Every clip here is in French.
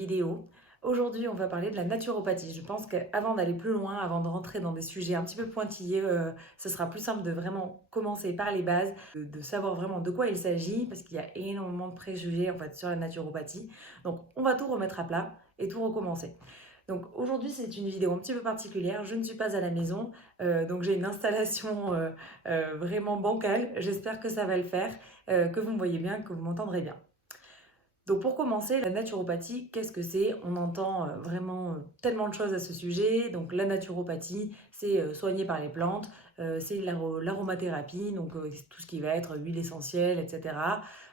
vidéo. Aujourd'hui, on va parler de la naturopathie. Je pense qu'avant d'aller plus loin, avant de rentrer dans des sujets un petit peu pointillés, ce sera plus simple de vraiment commencer par les bases, de savoir vraiment de quoi il s'agit, parce qu'il y a énormément de préjugés en fait sur la naturopathie. Donc, on va tout remettre à plat et tout recommencer. Donc aujourd'hui, c'est une vidéo un petit peu particulière. Je ne suis pas à la maison, donc j'ai une installation vraiment bancale. J'espère que ça va le faire, que vous me voyez bien, que vous m'entendrez bien. Donc pour commencer, la naturopathie, qu'est-ce que c'est? On entend vraiment tellement de choses à ce sujet. Donc la naturopathie, c'est soigner par les plantes, c'est l'aromathérapie, donc c'est tout ce qui va être huile essentielle, etc.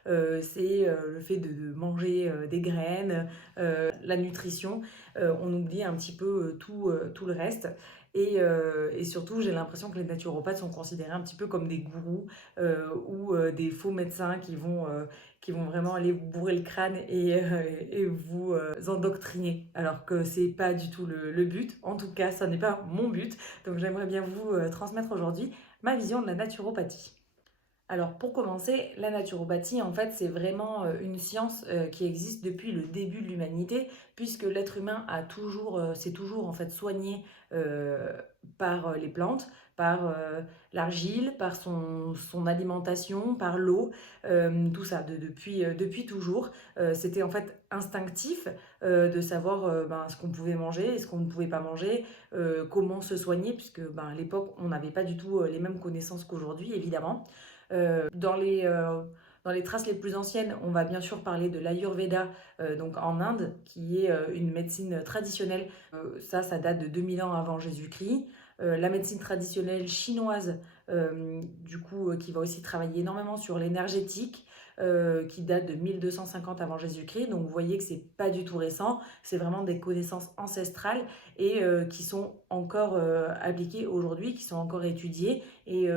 C'est le fait de manger des graines, la nutrition. On oublie un petit peu tout le reste. Et surtout, j'ai l'impression que les naturopathes sont considérés un petit peu comme des gourous ou des faux médecins qui vont vraiment aller vous bourrer le crâne et vous endoctriner. Alors que c'est pas du tout le but. En tout cas, ça n'est pas mon but. Donc j'aimerais bien vous transmettre aujourd'hui ma vision de la naturopathie. Alors pour commencer, la naturopathie, en fait, c'est vraiment une science qui existe depuis le début de l'humanité, puisque l'être humain s'est toujours en fait soigné euh, par les plantes, par l'argile, par son alimentation, par l'eau, tout ça, depuis toujours. C'était en fait instinctif de savoir ce qu'on pouvait manger et ce qu'on ne pouvait pas manger, comment se soigner, puisque à l'époque, on n'avait pas du tout les mêmes connaissances qu'aujourd'hui, évidemment. Euh, dans les, euh, dans les traces les plus anciennes, on va bien sûr parler de l'Ayurveda, donc en Inde, qui est une médecine traditionnelle. Ça date de 2000 ans avant Jésus-Christ. La médecine traditionnelle chinoise, qui va aussi travailler énormément sur l'énergétique, qui date de 1250 avant Jésus-Christ. Donc vous voyez que c'est pas du tout récent, c'est vraiment des connaissances ancestrales et qui sont encore appliquées aujourd'hui, qui sont encore étudiées et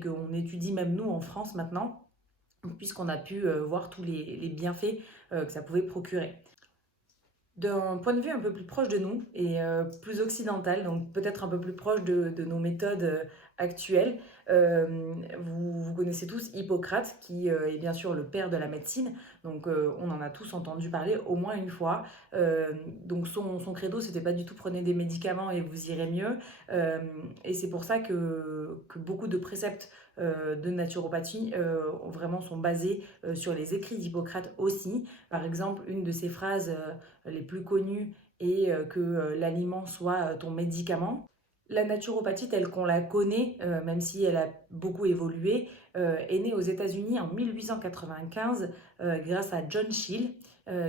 qu'on étudie même nous en France maintenant, puisqu'on a pu voir tous les bienfaits que ça pouvait procurer. D'un point de vue un peu plus proche de nous et plus occidental, donc peut-être un peu plus proche de nos méthodes actuelles, vous connaissez tous Hippocrate, qui est bien sûr le père de la médecine, donc on en a tous entendu parler au moins une fois. Donc son credo, c'était pas du tout prenez des médicaments et vous irez mieux, Euh, et c'est pour ça que beaucoup de préceptes de naturopathie vraiment sont basés sur les écrits d'Hippocrate aussi. Par exemple, une de ses phrases les plus connues et que l'aliment soit ton médicament. La naturopathie telle qu'on la connaît, même si elle a beaucoup évolué, est née aux États-Unis en 1895 grâce à John Shield,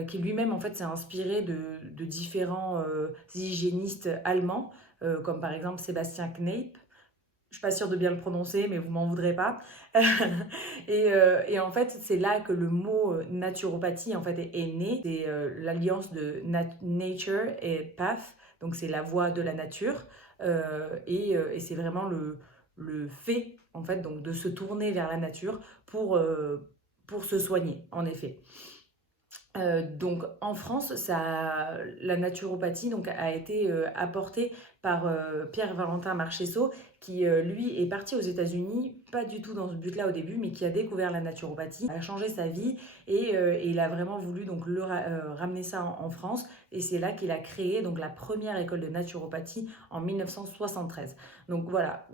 qui lui-même en fait s'est inspiré de différents hygiénistes allemands, comme par exemple Sébastien Kneipp. Je suis pas sûre de bien le prononcer, mais vous m'en voudrez pas. Et en fait, c'est là que le mot naturopathie en fait est né. C'est l'alliance de nature et path, donc c'est la voie de la nature. Et c'est vraiment le fait en fait donc de se tourner vers la nature pour se soigner, en effet. Donc en France, la naturopathie donc, a été apportée par Pierre-Valentin Marchesseau, qui lui est parti aux États-Unis, pas du tout dans ce but-là au début, mais qui a découvert la naturopathie, a changé sa vie et il a vraiment voulu donc ramener ça en France. Et c'est là qu'il a créé donc la première école de naturopathie en 1973. Donc voilà,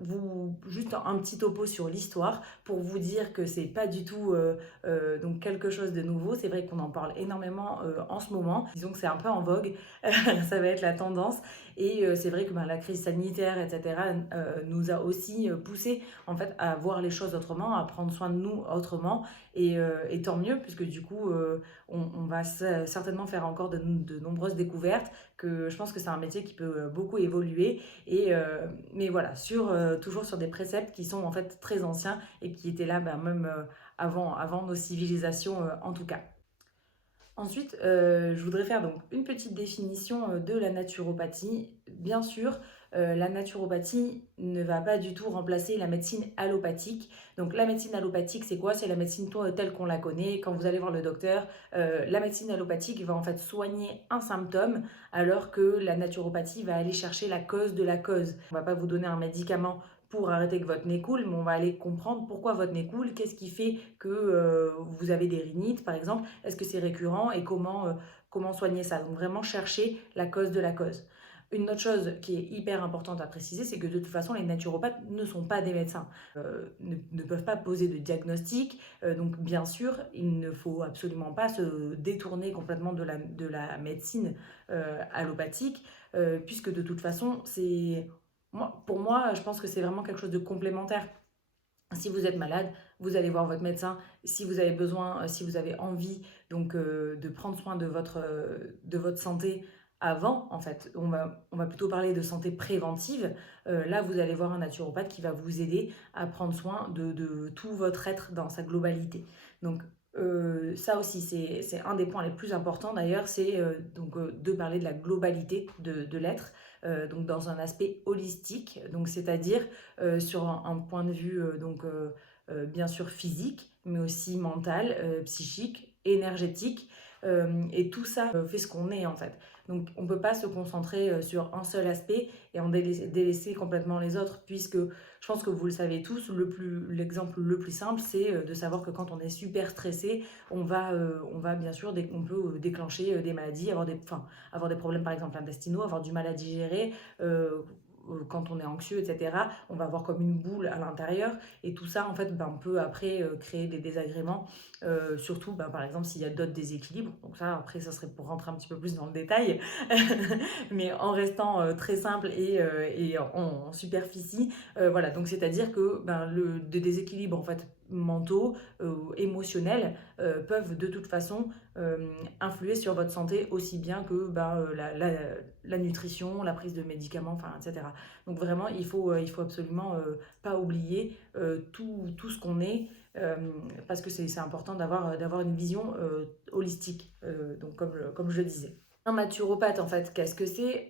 juste un petit topo sur l'histoire pour vous dire que c'est pas du tout donc quelque chose de nouveau. C'est vrai qu'on en parle énormément en ce moment. Disons que c'est un peu en vogue, ça va être la tendance. Et c'est vrai que la crise sanitaire, etc., nous a aussi poussé en fait à voir les choses autrement, à prendre soin de nous autrement. Et tant mieux, puisque du coup, on va certainement faire encore de nombreuses découvertes. Que je pense que c'est un métier qui peut beaucoup évoluer. Mais voilà, toujours sur des préceptes qui sont en fait très anciens et qui étaient là même avant nos civilisations en tout cas. Ensuite, je voudrais faire donc une petite définition de la naturopathie. Bien sûr, la naturopathie ne va pas du tout remplacer la médecine allopathique. Donc la médecine allopathique, c'est quoi? C'est la médecine telle qu'on la connaît. Quand vous allez voir le docteur, la médecine allopathique va en fait soigner un symptôme, alors que la naturopathie va aller chercher la cause de la cause. On ne va pas vous donner un médicament pour arrêter que votre nez coule, mais on va aller comprendre pourquoi votre nez coule, qu'est-ce qui fait que vous avez des rhinites par exemple, est-ce que c'est récurrent et comment comment soigner ça. Donc vraiment chercher la cause de la cause. Une autre chose qui est hyper importante à préciser, c'est que de toute façon, les naturopathes ne sont pas des médecins, ne peuvent pas poser de diagnostic. Donc bien sûr, il ne faut absolument pas se détourner complètement de la médecine allopathique, puisque de toute façon, pour moi, je pense que c'est vraiment quelque chose de complémentaire. Si vous êtes malade, vous allez voir votre médecin. Si vous avez besoin, si vous avez envie donc de prendre soin de votre santé avant, en fait, on va plutôt parler de santé préventive. Là, vous allez voir un naturopathe qui va vous aider à prendre soin de tout votre être dans sa globalité. Donc ça aussi, c'est un des points les plus importants d'ailleurs, c'est de parler de la globalité de l'être, donc dans un aspect holistique, donc c'est-à-dire sur un point de vue bien sûr physique, mais aussi mental, psychique, énergétique. Et tout ça fait ce qu'on est en fait. Donc on ne peut pas se concentrer sur un seul aspect et en délaisser complètement les autres, puisque je pense que vous le savez tous, l'exemple le plus simple, c'est de savoir que quand on est super stressé, on va bien sûr, on peut déclencher des maladies, avoir des problèmes par exemple intestinaux, avoir du mal à digérer, quand on est anxieux, etc., on va avoir comme une boule à l'intérieur. Et tout ça, en fait, on peut après créer des désagréments, surtout, par exemple, s'il y a d'autres déséquilibres. Donc ça, après, ça serait pour rentrer un petit peu plus dans le détail. Mais en restant très simple et en superficie, voilà. Donc, c'est-à-dire que des déséquilibres, en fait, mentaux, émotionnels, peuvent de toute façon influer sur votre santé aussi bien que la nutrition, la prise de médicaments, etc. Donc vraiment, il faut absolument pas oublier tout ce qu'on est, parce que c'est important d'avoir une vision holistique, donc comme je le disais. Un naturopathe, en fait, qu'est-ce que c'est?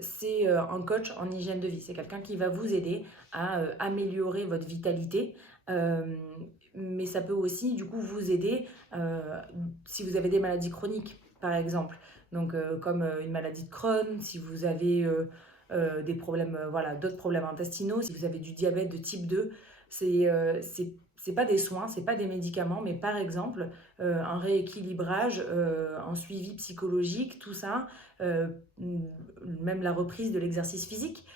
C'est un coach en hygiène de vie. C'est quelqu'un qui va vous aider à améliorer votre vitalité, euh, mais ça peut aussi, du coup, vous aider si vous avez des maladies chroniques, par exemple. Donc, comme une maladie de Crohn, si vous avez des problèmes, voilà, d'autres problèmes intestinaux, si vous avez du diabète de type 2, c'est pas des soins, c'est pas des médicaments, mais par exemple, un rééquilibrage, un suivi psychologique, tout ça, euh, même la reprise de l'exercice physique,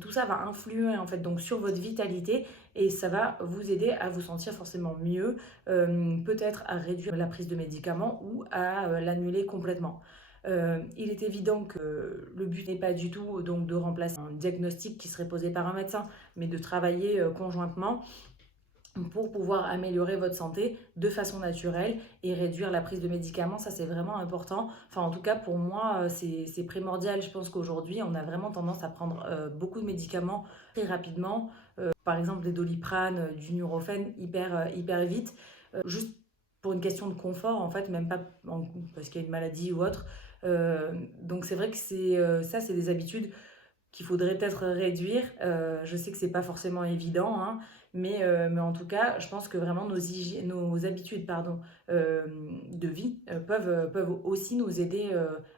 tout ça va influer en fait donc sur votre vitalité et ça va vous aider à vous sentir forcément mieux, peut-être à réduire la prise de médicaments ou à l'annuler complètement. Il est évident que le but n'est pas du tout donc de remplacer un diagnostic qui serait posé par un médecin, mais de travailler conjointement pour pouvoir améliorer votre santé de façon naturelle et réduire la prise de médicaments. Ça, c'est vraiment important. Enfin, en tout cas, pour moi, c'est primordial. Je pense qu'aujourd'hui, on a vraiment tendance à prendre beaucoup de médicaments très rapidement. Par exemple, des Doliprane, du Nurofen hyper vite. Juste pour une question de confort, en fait, même pas parce qu'il y a une maladie ou autre. Donc, c'est vrai que c'est des habitudes qu'il faudrait peut-être réduire. Je sais que c'est pas forcément évident, hein, mais en tout cas, je pense que vraiment nos habitudes de vie peuvent aussi nous aider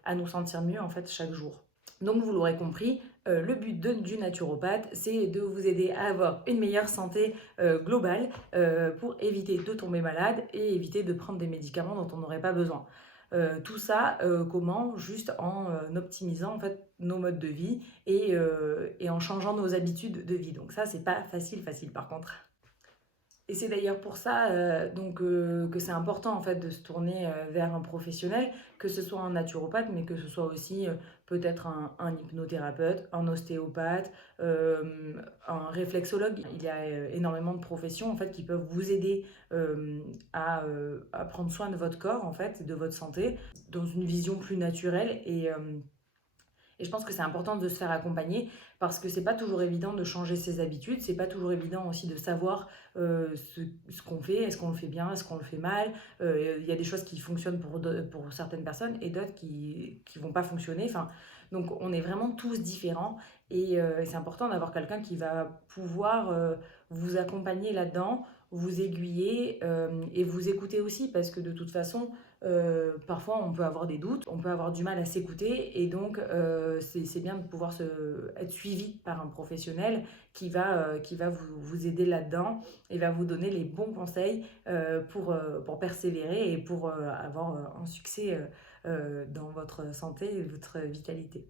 à nous sentir mieux en fait chaque jour. Donc vous l'aurez compris, le but du naturopathe, c'est de vous aider à avoir une meilleure santé globale pour éviter de tomber malade et éviter de prendre des médicaments dont on n'aurait pas besoin. Tout ça, comment? Juste en optimisant en fait nos modes de vie et en changeant nos habitudes de vie. Donc ça, c'est pas facile par contre. Et c'est d'ailleurs pour ça que c'est important en fait de se tourner vers un professionnel, que ce soit un naturopathe, mais que ce soit aussi peut-être un hypnothérapeute, un ostéopathe, un réflexologue. Il y a énormément de professions en fait qui peuvent vous aider à prendre soin de votre corps en fait, de votre santé, dans une vision plus naturelle et je pense que c'est important de se faire accompagner parce que c'est pas toujours évident de changer ses habitudes, c'est pas toujours évident aussi de savoir ce qu'on fait, est-ce qu'on le fait bien, est-ce qu'on le fait mal. Il y a des choses qui fonctionnent pour certaines personnes et d'autres qui vont pas fonctionner. Enfin, donc on est vraiment tous différents et c'est important d'avoir quelqu'un qui va pouvoir vous accompagner là-dedans, vous aiguiller et vous écouter aussi parce que de toute façon, parfois on peut avoir des doutes, on peut avoir du mal à s'écouter et donc c'est bien de pouvoir être suivi par un professionnel qui va vous aider là-dedans et va vous donner les bons conseils pour persévérer et pour avoir un succès dans votre santé et votre vitalité.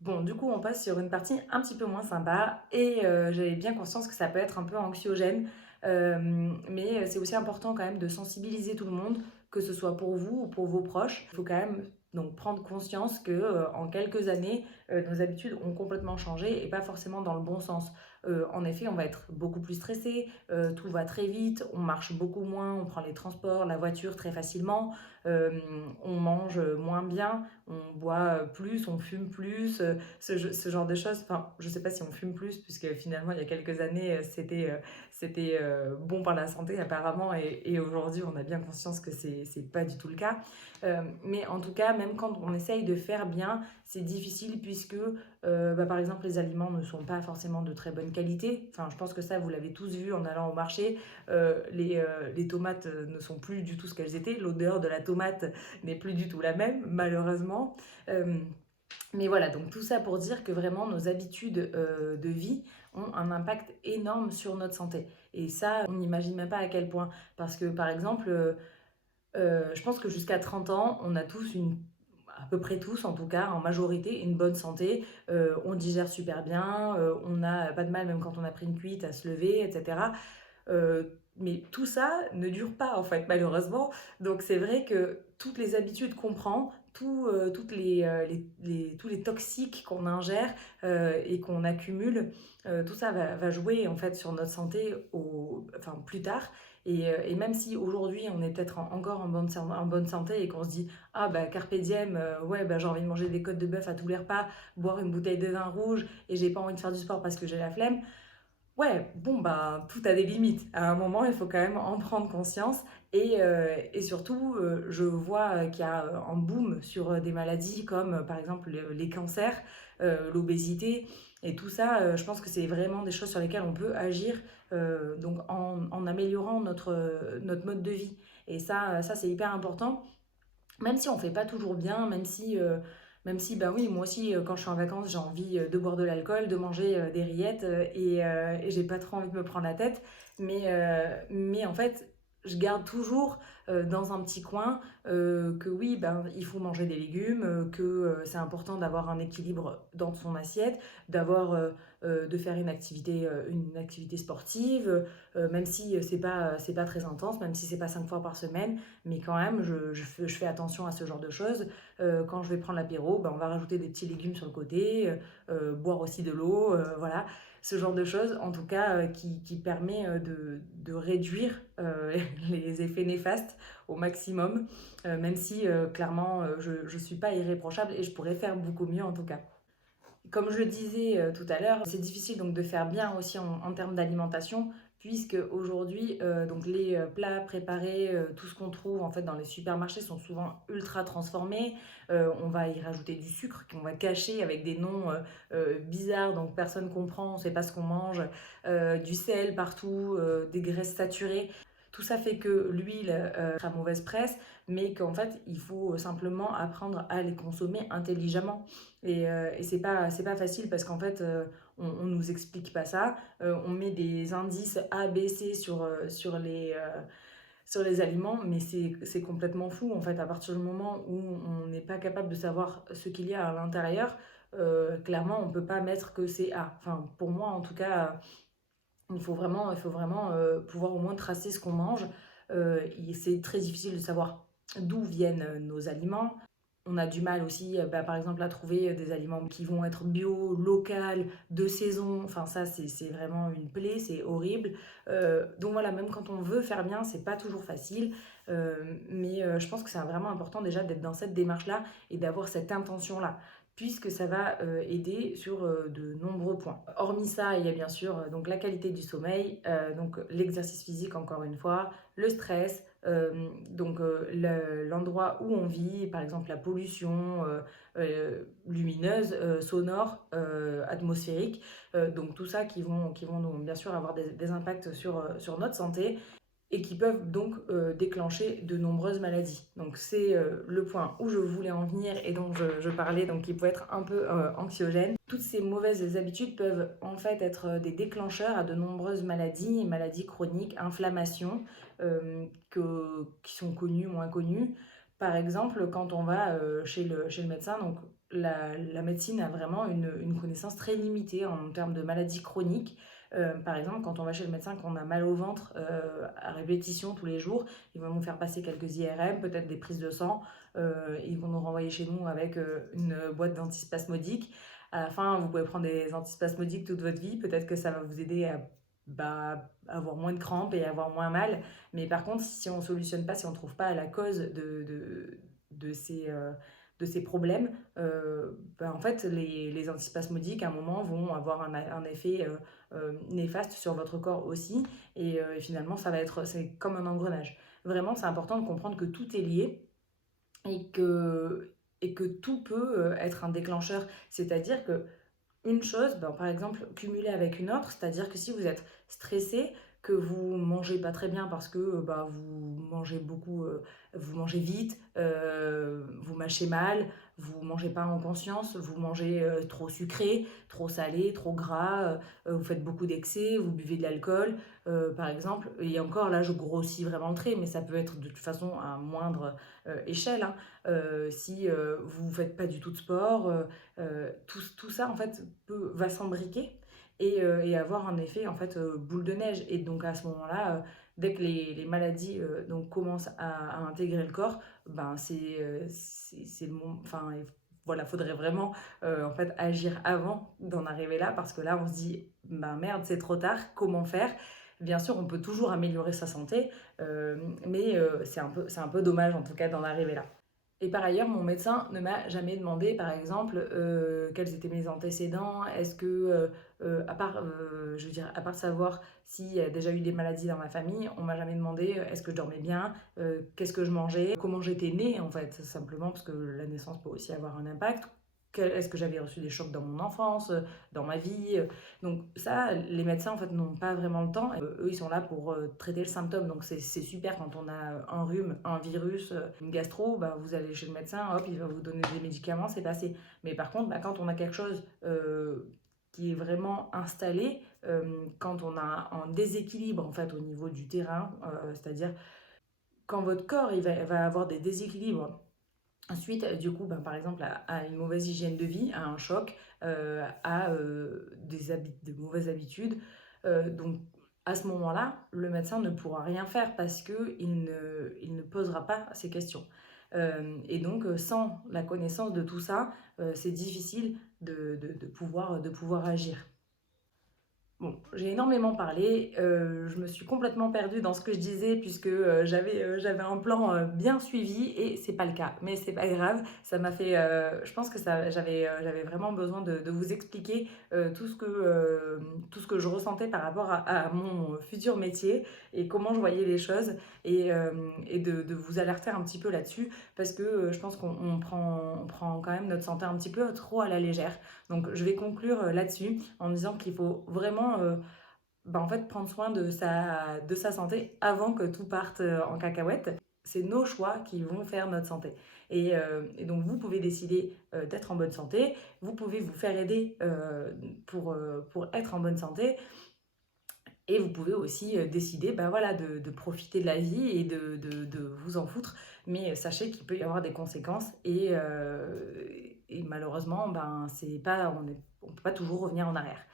Bon, du coup, on passe sur une partie un petit peu moins sympa et j'avais bien conscience que ça peut être un peu anxiogène, mais c'est aussi important quand même de sensibiliser tout le monde, que ce soit pour vous ou pour vos proches. Il faut quand même donc prendre conscience que en quelques années, nos habitudes ont complètement changé et pas forcément dans le bon sens. En effet, on va être beaucoup plus stressé, tout va très vite, on marche beaucoup moins, on prend les transports, la voiture très facilement, euh, on mange moins bien, on boit plus, on fume plus, ce genre de choses. Enfin, je sais pas si on fume plus, puisque finalement, il y a quelques années, c'était bon par la santé apparemment, et aujourd'hui, on a bien conscience que c'est pas du tout le cas. Mais en tout cas, même quand on essaye de faire bien, c'est difficile puisque, par exemple, les aliments ne sont pas forcément de très bonne qualité. Enfin, je pense que ça, vous l'avez tous vu en allant au marché. Les tomates ne sont plus du tout ce qu'elles étaient. L'odeur de la tomate n'est plus du tout la même, malheureusement. Euh, mais voilà, donc tout ça pour dire que vraiment nos habitudes de vie ont un impact énorme sur notre santé. Et ça, on n'imagine même pas à quel point. Parce que par exemple, je pense que jusqu'à 30 ans, on a tous à peu près tous en tout cas, en majorité, une bonne santé. On digère super bien, on n'a pas de mal même quand on a pris une cuite à se lever, etc. Euh, mais tout ça ne dure pas en fait, malheureusement. Donc c'est vrai que toutes les habitudes qu'on prend, tous les toxiques qu'on ingère et qu'on accumule, tout ça va jouer en fait sur notre santé enfin, plus tard. Et même si aujourd'hui on est peut-être encore en bonne santé et qu'on se dit ah bah carpe diem, ouais bah j'ai envie de manger des côtes de bœuf à tous les repas, boire une bouteille de vin rouge et j'ai pas envie de faire du sport parce que j'ai la flemme. Ouais, bon, bah, tout a des limites. À un moment, il faut quand même en prendre conscience. Et surtout, je vois qu'il y a un boom sur des maladies comme, par exemple, les cancers, l'obésité. Et tout ça, je pense que c'est vraiment des choses sur lesquelles on peut agir donc en améliorant notre mode de vie. Et ça c'est hyper important. Même si on fait pas toujours bien, même si bah oui, moi aussi, quand je suis en vacances, j'ai envie de boire de l'alcool, de manger des rillettes et j'ai pas trop envie de me prendre la tête. Mais en fait, je garde toujours dans un petit coin que oui, ben, il faut manger des légumes, que c'est important d'avoir un équilibre dans son assiette, de faire une activité sportive, même si c'est pas très intense, même si c'est pas 5 fois par semaine. Mais quand même, je fais attention à ce genre de choses. Quand je vais prendre l'apéro, ben, on va rajouter des petits légumes sur le côté, boire aussi de l'eau, voilà. Ce genre de choses, en tout cas, qui permet de réduire les effets néfastes au maximum, même si clairement, je ne suis pas irréprochable et je pourrais faire beaucoup mieux en tout cas. Comme je le disais tout à l'heure, c'est difficile donc de faire bien aussi en termes d'alimentation, puisque aujourd'hui, donc les plats préparés, tout ce qu'on trouve en fait dans les supermarchés sont souvent ultra transformés. On va y rajouter du sucre qu'on va cacher avec des noms bizarres, donc personne comprend, on ne sait pas ce qu'on mange, du sel partout, des graisses saturées. Tout ça fait que l'huile a mauvaise presse, mais qu'en fait, il faut simplement apprendre à les consommer intelligemment. Et c'est pas facile parce qu'en fait, on nous explique pas ça. On met des indices A, B, C sur les aliments, mais c'est complètement fou. En fait, à partir du moment où on n'est pas capable de savoir ce qu'il y a à l'intérieur, clairement, on peut pas mettre que c'est A. Enfin, pour moi, en tout cas, il faut vraiment pouvoir au moins tracer ce qu'on mange. C'est très difficile de savoir d'où viennent nos aliments. On a du mal aussi, par exemple, à trouver des aliments qui vont être bio, local, de saison. Enfin, ça, c'est vraiment une plaie, c'est horrible. Donc voilà, même quand on veut faire bien, c'est pas toujours facile. Mais je pense que c'est vraiment important déjà d'être dans cette démarche-là et d'avoir cette intention-là, puisque ça va aider sur de nombreux points. Hormis ça, il y a bien sûr donc la qualité du sommeil, donc l'exercice physique encore une fois, le stress, L'endroit où on vit, par exemple la pollution lumineuse, sonore, atmosphérique, donc tout ça qui vont donc, bien sûr avoir des impacts sur notre santé et qui peuvent donc déclencher de nombreuses maladies. Donc c'est le point où je voulais en venir et dont je parlais, donc qui peut être un peu anxiogène. Toutes ces mauvaises habitudes peuvent en fait être des déclencheurs à de nombreuses maladies, maladies chroniques, inflammations qui sont connues, moins connues. Par exemple, quand on va chez le médecin, donc la médecine a vraiment une connaissance très limitée en termes de maladies chroniques. Par exemple, quand on va chez le médecin, qu'on a mal au ventre à répétition tous les jours, ils vont nous faire passer quelques IRM, peut-être des prises de sang, ils vont nous renvoyer chez nous avec une boîte d'antispasmodiques. À la fin, vous pouvez prendre des antispasmodiques toute votre vie, peut-être que ça va vous aider à avoir moins de crampes et avoir moins mal. Mais par contre, si on ne solutionne pas, si on ne trouve pas la cause de ces problèmes, en fait, les antispasmodiques, à un moment, vont avoir un effet néfaste sur votre corps aussi. Et finalement, c'est comme un engrenage. Vraiment, c'est important de comprendre que tout est lié et que tout peut être un déclencheur. C'est-à-dire que une chose, par exemple, cumulée avec une autre, c'est-à-dire que si vous êtes stressé, que vous mangez pas très bien parce que vous mangez beaucoup, vous mangez vite, vous mâchez mal, vous mangez pas en conscience, vous mangez trop sucré, trop salé, trop gras, vous faites beaucoup d'excès, vous buvez de l'alcool, par exemple. Et encore là, je grossis vraiment le trait, mais ça peut être de toute façon à moindre échelle, hein. Si vous faites pas du tout de sport, tout ça en fait va s'embriquer et avoir un effet en fait boule de neige. Et donc à ce moment-là, dès que les maladies donc commencent à intégrer le corps, c'est le moment. Enfin, voilà, faudrait vraiment en fait agir avant d'en arriver là, parce que là on se dit merde, c'est trop tard, comment faire? Bien sûr, on peut toujours améliorer sa santé, mais c'est un peu dommage en tout cas d'en arriver là. Et par ailleurs, mon médecin ne m'a jamais demandé, par exemple, quels étaient mes antécédents. Est-ce que, à part, je veux dire, à part savoir s'il y a déjà eu des maladies dans ma famille, on m'a jamais demandé est-ce que je dormais bien, qu'est-ce que je mangeais, comment j'étais née en fait, simplement parce que la naissance peut aussi avoir un impact. Est-ce que j'avais reçu des chocs dans mon enfance, dans ma vie. Donc ça, les médecins en fait n'ont pas vraiment le temps. Eux, ils sont là pour traiter le symptôme. Donc c'est super quand on a un rhume, un virus, une gastro, vous allez chez le médecin, hop, il va vous donner des médicaments, c'est passé. Mais par contre, quand on a quelque chose qui est vraiment installé, quand on a un déséquilibre en fait au niveau du terrain, c'est-à-dire quand votre corps va avoir des déséquilibres. Ensuite, du coup, par exemple, à une mauvaise hygiène de vie, à un choc, à de mauvaises habitudes. Donc, à ce moment-là, le médecin ne pourra rien faire parce qu'il ne posera pas ces questions. Et donc, sans la connaissance de tout ça, c'est difficile de pouvoir agir. Bon, j'ai énormément parlé, je me suis complètement perdue dans ce que je disais puisque j'avais un plan bien suivi et c'est pas le cas. Mais c'est pas grave, ça m'a fait. Je pense que j'avais vraiment besoin de vous expliquer tout ce que je ressentais par rapport à mon futur métier et comment je voyais les choses et de vous alerter un petit peu là-dessus parce que je pense on prend quand même notre santé un petit peu trop à la légère. Donc je vais conclure là-dessus en disant qu'il faut vraiment en fait, prendre soin de sa santé avant que tout parte en cacahuète. C'est nos choix qui vont faire notre santé. Et donc vous pouvez décider d'être en bonne santé, vous pouvez vous faire aider pour être en bonne santé. Et vous pouvez aussi décider voilà, de profiter de la vie et de vous en foutre. Mais sachez qu'il peut y avoir des conséquences et malheureusement, on ne peut pas toujours revenir en arrière.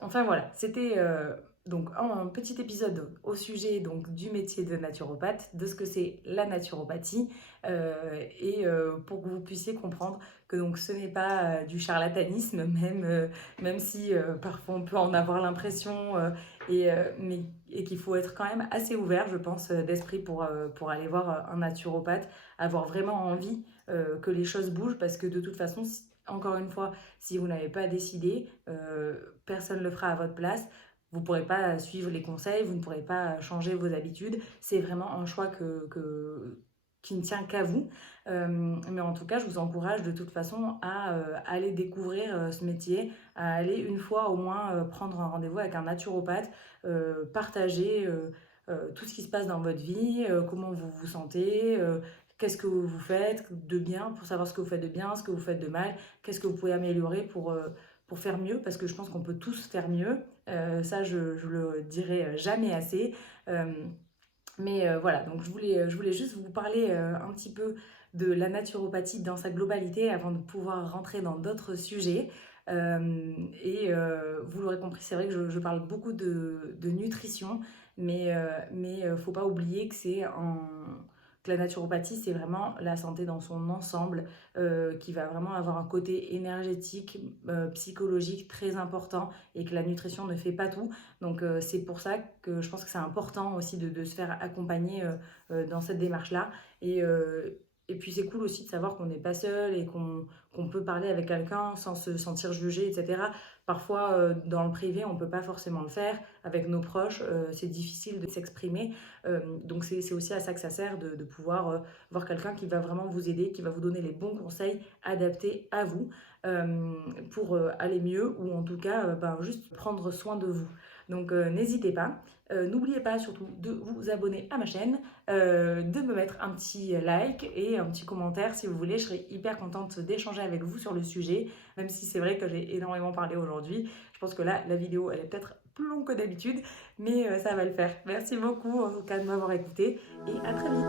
Enfin voilà, c'était donc un petit épisode au sujet donc, du métier de naturopathe, de ce que c'est la naturopathie, pour que vous puissiez comprendre que donc, ce n'est pas du charlatanisme, même si parfois on peut en avoir l'impression, et qu'il faut être quand même assez ouvert, je pense, d'esprit pour aller voir un naturopathe, avoir vraiment envie que les choses bougent, parce que de toute façon, encore une fois, si vous n'avez pas décidé, personne ne le fera à votre place. vous ne pourrez pas suivre les conseils, vous ne pourrez pas changer vos habitudes. C'est vraiment un choix qui ne tient qu'à vous. Mais en tout cas, je vous encourage de toute façon à aller découvrir ce métier, à aller une fois au moins prendre un rendez-vous avec un naturopathe, partager tout ce qui se passe dans votre vie, comment vous vous sentez, qu'est-ce que vous faites de bien, pour savoir ce que vous faites de bien, ce que vous faites de mal, qu'est-ce que vous pouvez améliorer pour faire mieux, parce que je pense qu'on peut tous faire mieux. Ça, je le dirai jamais assez. Euh, mais voilà, donc je voulais juste vous parler un petit peu de la naturopathie dans sa globalité avant de pouvoir rentrer dans d'autres sujets. Vous l'aurez compris, c'est vrai que je parle beaucoup de nutrition, mais faut pas oublier que la naturopathie, c'est vraiment la santé dans son ensemble, qui va vraiment avoir un côté énergétique, psychologique très important, et que la nutrition ne fait pas tout. Donc c'est pour ça que je pense que c'est important aussi de se faire accompagner dans cette démarche-là. Et, euh, et puis c'est cool aussi de savoir qu'on n'est pas seul et qu'on peut parler avec quelqu'un sans se sentir jugé, etc. Parfois, dans le privé, on ne peut pas forcément le faire. Avec nos proches, c'est difficile de s'exprimer. Donc c'est aussi à ça que ça sert de pouvoir voir quelqu'un qui va vraiment vous aider, qui va vous donner les bons conseils adaptés à vous, euh, pour aller mieux, ou en tout cas juste prendre soin de vous. Donc n'hésitez pas. N'oubliez pas surtout de vous abonner à ma chaîne, de me mettre un petit like et un petit commentaire si vous voulez. Je serais hyper contente d'échanger avec vous sur le sujet, même si c'est vrai que j'ai énormément parlé aujourd'hui. Je pense que là, la vidéo, elle est peut-être plus longue que d'habitude, mais ça va le faire. Merci beaucoup en tout cas de m'avoir écouté et à très vite.